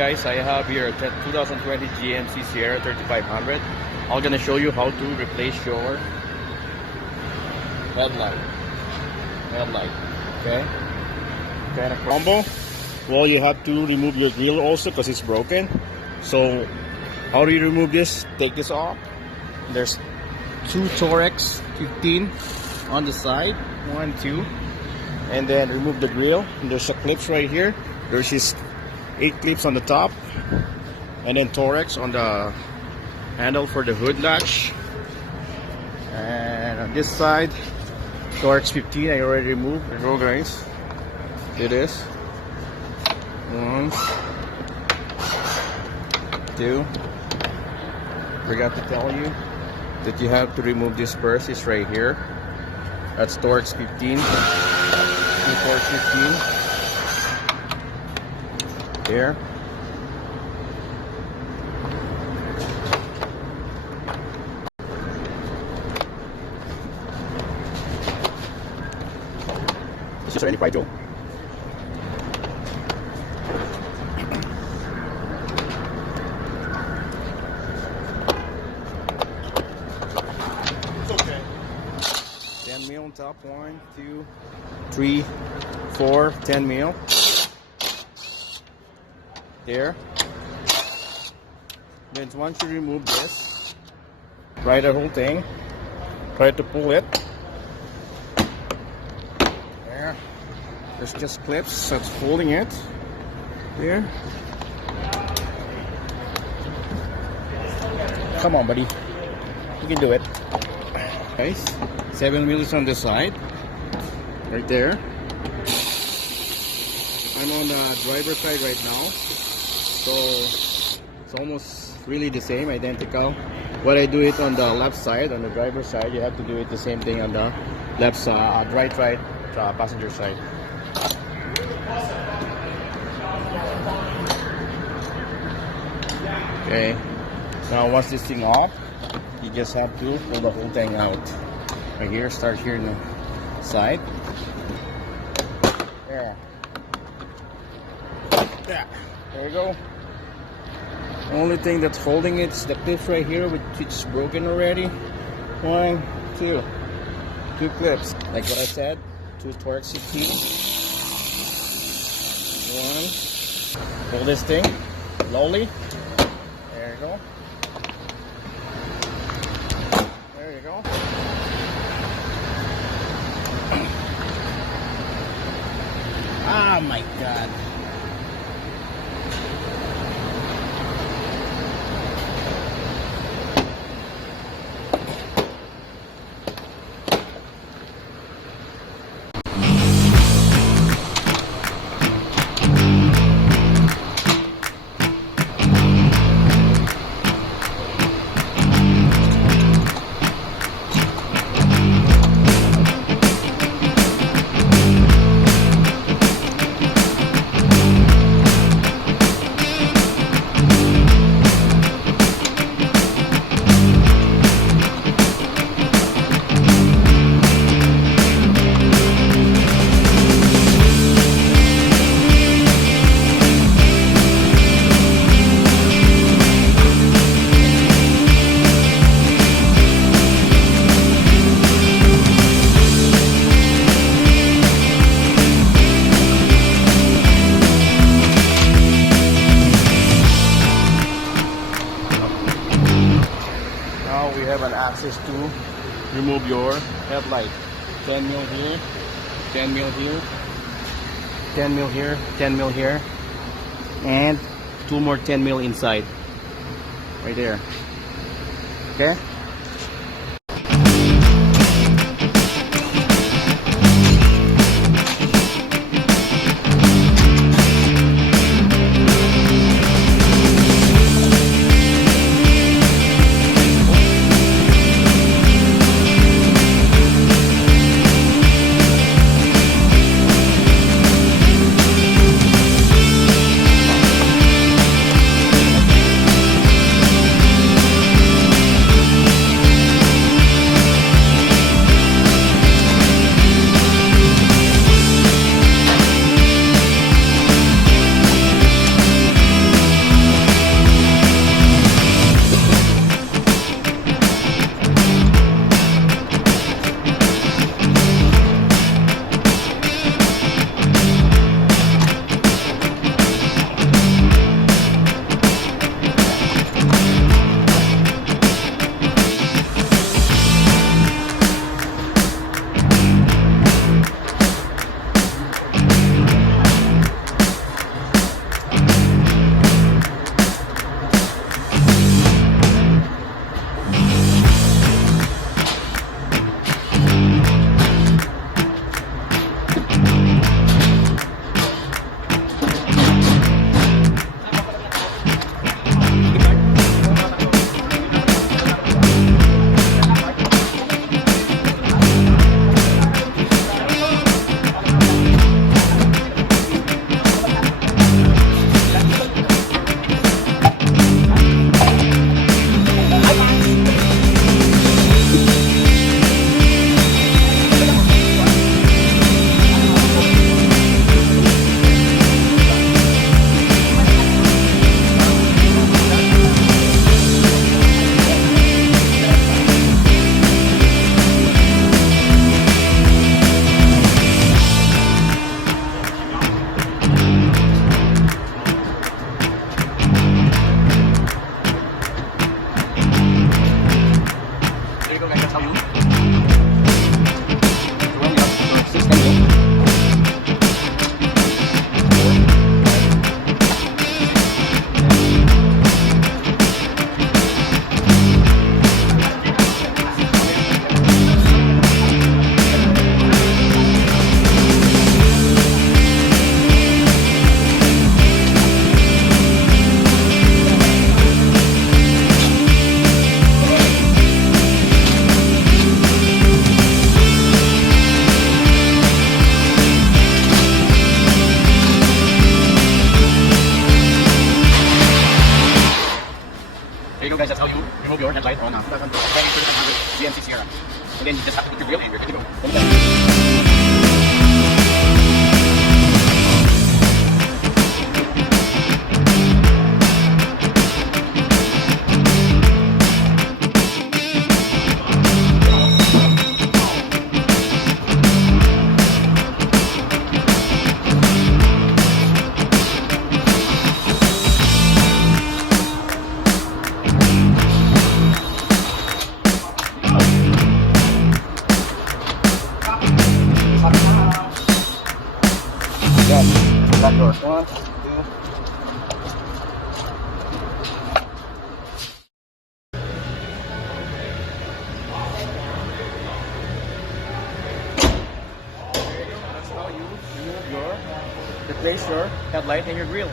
guys, I have here a 2020 GMC Sierra 3500. I'm gonna show you how to replace your headlight. Okay, kind of combo. Well, you have to remove your grille also because it's broken. So how do you remove this? Take this off. There's two Torx 15 on the side, 1, 2, and then remove the grille. And there's a clips right here. There's just 8 clips on the top, and then Torx on the handle for the hood latch. And on this side, Torx 15 I already removed. There you go, guys. It is 1, 2. Forgot to tell you that you have to remove this purse. It's right here. That's Torx 15. Torx 15. There. This is already quite low. It's okay. 10 mil on top. 1, 2, 3, 4, 10 mil. There. Then once you remove this, try the whole thing. Try to pull it. There. There's just clips that's holding it. There. Come on, buddy. You can do it. Guys, 7 mils on the side. Right there. I'm on the driver's side right now. So it's almost really the same, identical. What I do it on the left side, on the driver's side, you have to do it the same thing on the left side, right passenger side. Okay. Now once this thing off, you just have to pull the whole thing out. Right here, start here on the side. There. Yeah. There we go. Only thing that's holding it is the clip right here, which is broken already. 1, 2. 2 clips. Like what I said, 2 Torx 15. 1. Pull this thing slowly. There you go. There you go. Oh my God. We have an access to remove your headlight. 10 mil here, 10 mil here, 10 mil here, 10 mil here, and 2 more 10 mil inside. Right there. Okay? you go, guys. That's how you remove your headlight on 2000 GMC Sierra. And then you just have to put your grill and you're good to go. Back door. 1, 2. That's how you remove replace your headlight and your grill.